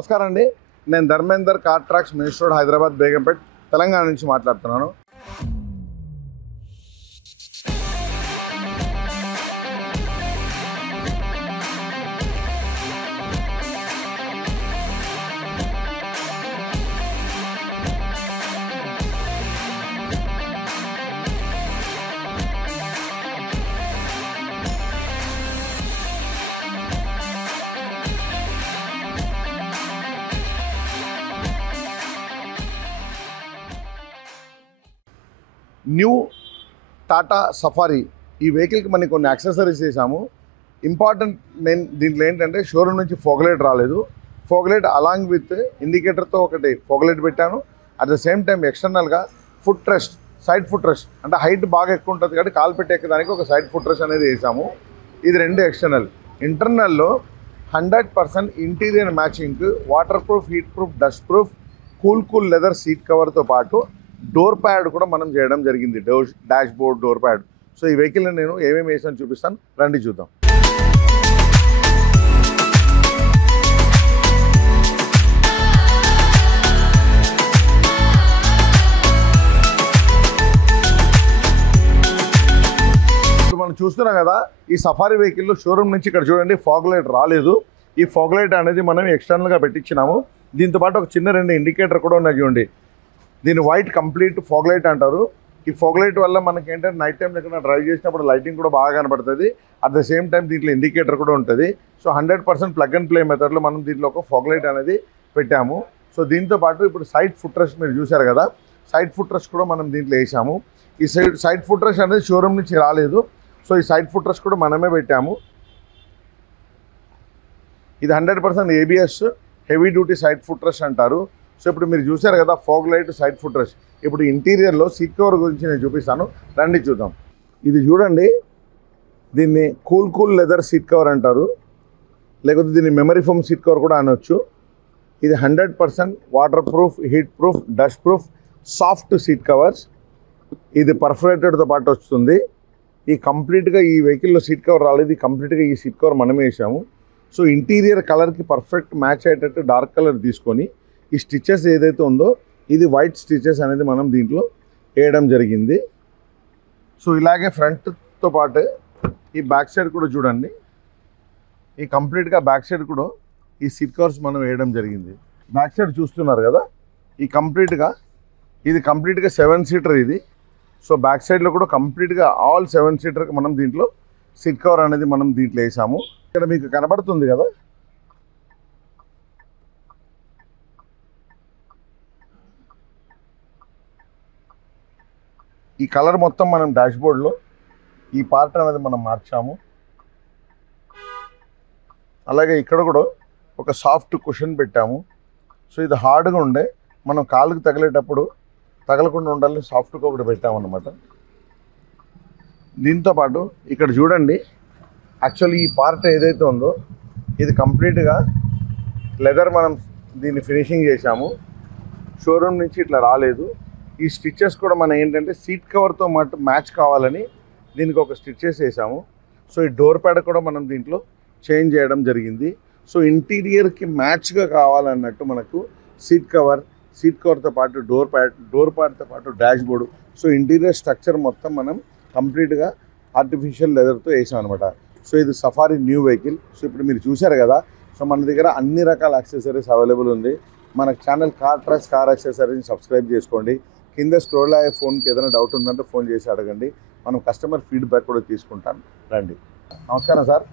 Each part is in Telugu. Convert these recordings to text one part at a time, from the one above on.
నమస్కారం అండి. నేను Dharmender car tracks main road Hyderabad Begumpet Telangana నుంచి మాట్లాడుతున్నాను. న్యూ టాటా సఫారీ ఈ వెహికల్కి మనకి కొన్ని యాక్సెసరీస్ చేసాము. ఇంపార్టెంట్ నేను దీంట్లో ఏంటంటే షోరూమ్ నుంచి ఫోగలైట్ రాలేదు. ఫోగలైట్ అలాంగ్ విత్ ఇండికేటర్తో ఒకటి ఫోగలైట్ పెట్టాను. అట్ ద సేమ్ టైం ఎక్స్టర్నల్గా footrest, side footrest అంటే హైట్ బాగా ఎక్కువ ఉంటుంది కాబట్టి కాలు పెట్టేదానికి ఒక సైడ్ ఫుట్ రెస్ట్ అనేది వేసాము. ఇది రెండు ఎక్స్టర్నల్. ఇంటర్నల్లో 100% interior matching, waterproof, heatproof, dustproof, cool leather seat కవర్తో పాటు డోర్ ప్యాడ్ కూడా మనం చేయడం జరిగింది. Dashboard, door pad. So ఈ వెహికల్ని నేను ఏమేమి వేసాను చూపిస్తాను, రండి చూద్దాం. ఇప్పుడు మనం చూస్తున్నాం కదా, ఈ సఫారీ వెహికల్లో షోరూమ్ నుంచి ఇక్కడ చూడండి ఫాగ్ లైట్ రాలేదు. ఈ ఫాగ్ లైట్ అనేది మనం ఎక్స్టర్నల్గా పెట్టించినాము. దీంతోపాటు ఒక చిన్న రెండు ఇండికేటర్ కూడా ఉన్నాయి చూడండి. దీన్ని వైట్ కంప్లీట్ ఫాగ్ లైట్ అంటారు. ఈ ఫాగ్ లైట్ వల్ల మనకి ఏంటంటే నైట్ టైం ఎక్కడ డ్రైవ్ చేసినప్పుడు లైటింగ్ కూడా బాగా కనబడుతుంది. అట్ ద సేమ్ టైం దీంట్లో ఇండికేటర్ కూడా ఉంటుంది. సో 100% ప్లగ్ అండ్ ప్లే మెథడ్లో మనం దీంట్లో ఒక ఫాగ్ లైట్ అనేది పెట్టాము. సో దీంతో పాటు ఇప్పుడు సైడ్ ఫుట్ రెస్ట్ మీరు చూశారు కదా, సైడ్ ఫుట్ రెస్ట్ కూడా మనం దీంట్లో వేసాము. ఈ సైడ్ ఫుట్ రెస్ట్ అనేది షోరూమ్ నుంచి రాలేదు. సో ఈ సైడ్ ఫుట్ రెస్ట్ కూడా మనమే పెట్టాము. ఇది 100% ABS heavy duty side foot rest అంటారు. సో ఇప్పుడు మీరు చూసారు కదా fog light, side foot rest. ఇప్పుడు ఇంటీరియర్లో సీట్ కవర్ గురించి నేను చూపిస్తాను, రండి చూద్దాం. ఇది చూడండి, దీన్ని కూల్ లెదర్ సీట్ కవర్ అంటారు, లేకపోతే దీన్ని మెమరీ ఫోమ్ సీట్ కవర్ కూడా అనొచ్చు. ఇది 100% water proof, heatproof, dust proof, soft seat covers. ఇది పర్ఫరేటెడ్తో పాటు వస్తుంది. ఈ కంప్లీట్గా ఈ వెహికల్లో సీట్ కవర్ రాలేదు. కంప్లీట్గా ఈ సీట్ కవర్ మనమే వేసాము. సో ఇంటీరియర్ కలర్కి పర్ఫెక్ట్ మ్యాచ్ అయ్యేటట్టు డార్క్ కలర్ తీసుకొని ఈ స్టిచెస్ ఏదైతే ఉందో ఇది వైట్ స్టిచెస్ అనేది మనం దీంట్లో వేయడం జరిగింది. సో ఇలాగే ఫ్రంట్తో పాటు ఈ బ్యాక్ సైడ్ కూడా చూడండి, ఈ కంప్లీట్గా బ్యాక్ సైడ్ కూడా ఈ సీట్ కవర్స్ మనం వేయడం జరిగింది. బ్యాక్ సైడ్ చూస్తున్నారు కదా, ఈ ఇది కంప్లీట్గా 7 సీటర్ ఇది. సో బ్యాక్ సైడ్లో కూడా కంప్లీట్గా ఆల్ 7 సీటర్కి మనం దీంట్లో సీట్ కవర్ అనేది మనం దీంట్లో వేసాము. ఇక్కడ మీకు కనబడుతుంది కదా, ఈ కలర్ మొత్తం మనం డాష్ బోర్డ్లో ఈ పార్ట్ అనేది మనం మార్చాము. అలాగే ఇక్కడ కూడా ఒక సాఫ్ట్ కుషన్ పెట్టాము. సో ఇది హార్డ్గా ఉండే, మనం కాలుకి తగిలేటప్పుడు తగలకుండా ఉండాలని సాఫ్ట్గా ఒకటి పెట్టామన్నమాట. దీంతోపాటు ఇక్కడ చూడండి, యాక్చువల్లీ ఈ పార్ట్ ఏదైతే ఉందో ఇది కంప్లీట్గా లెదర్ మనం దీన్ని ఫినిషింగ్ చేశాము. షోరూమ్ నుంచి ఇట్లా రాలేదు. ఈ స్టిచెస్ కూడా మనం ఏంటంటే సీట్ కవర్తో మ్యాచ్ కావాలని దీనికి ఒక స్టిచెస్ వేసాము. సో ఈ డోర్ ప్యాడ్ కూడా మనం దీంట్లో చేంజ్ చేయడం జరిగింది. సో ఇంటీరియర్కి మ్యాచ్గా కావాలన్నట్టు మనకు సీట్ కవర్తో పాటు డోర్ ప్యాడ్తో పాటు dash board. So interior structure మొత్తం మనం కంప్లీట్గా ఆర్టిఫిషియల్ లెదర్తో వేసాం అనమాట. సో ఇది సఫారీ న్యూ వెహికల్. సో ఇప్పుడు మీరు చూశారు కదా, సో మన దగ్గర అన్ని రకాల యాక్సెసరీస్ అవైలబుల్ ఉంది. మన ఛానల్ కార్ ట్రాక్స్ కార్ యాక్సెసరీని సబ్స్క్రైబ్ చేసుకోండి. కింద స్క్రోల్ అయ్యే ఫోన్కి ఏదైనా డౌట్ ఉందంటే ఫోన్ చేసి అడగండి. మనం కస్టమర్ ఫీడ్బ్యాక్ కూడా తీసుకుంటాం. రండి. నమస్కారం సార్,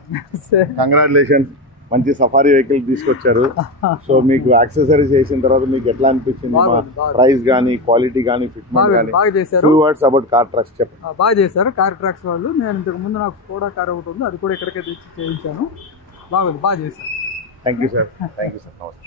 కంగ్రాచులేషన్స్, మంచి సఫారీ వెహికల్ తీసుకొచ్చారు. సో మీకు యాక్సెసరీస్ చేసిన తర్వాత మీకు ఎట్లా అనిపించింది? ప్రైస్ కానీ, క్వాలిటీ కానీ, ఫిట్మెంట్ కానీ, few words about car tracks చెప్పండి. బాగా చేశారు కార్ ట్రాక్స్ వాళ్ళు. నేను ఇంతకు ముందు నాకు స్కోడా కార్ ఒకటి ఉంది, అది కూడా ఇక్కడికే తెచ్చి చేయించాను. బాగుంది, బాగా చేశారు. థ్యాంక్ యూ సార్, నమస్తే.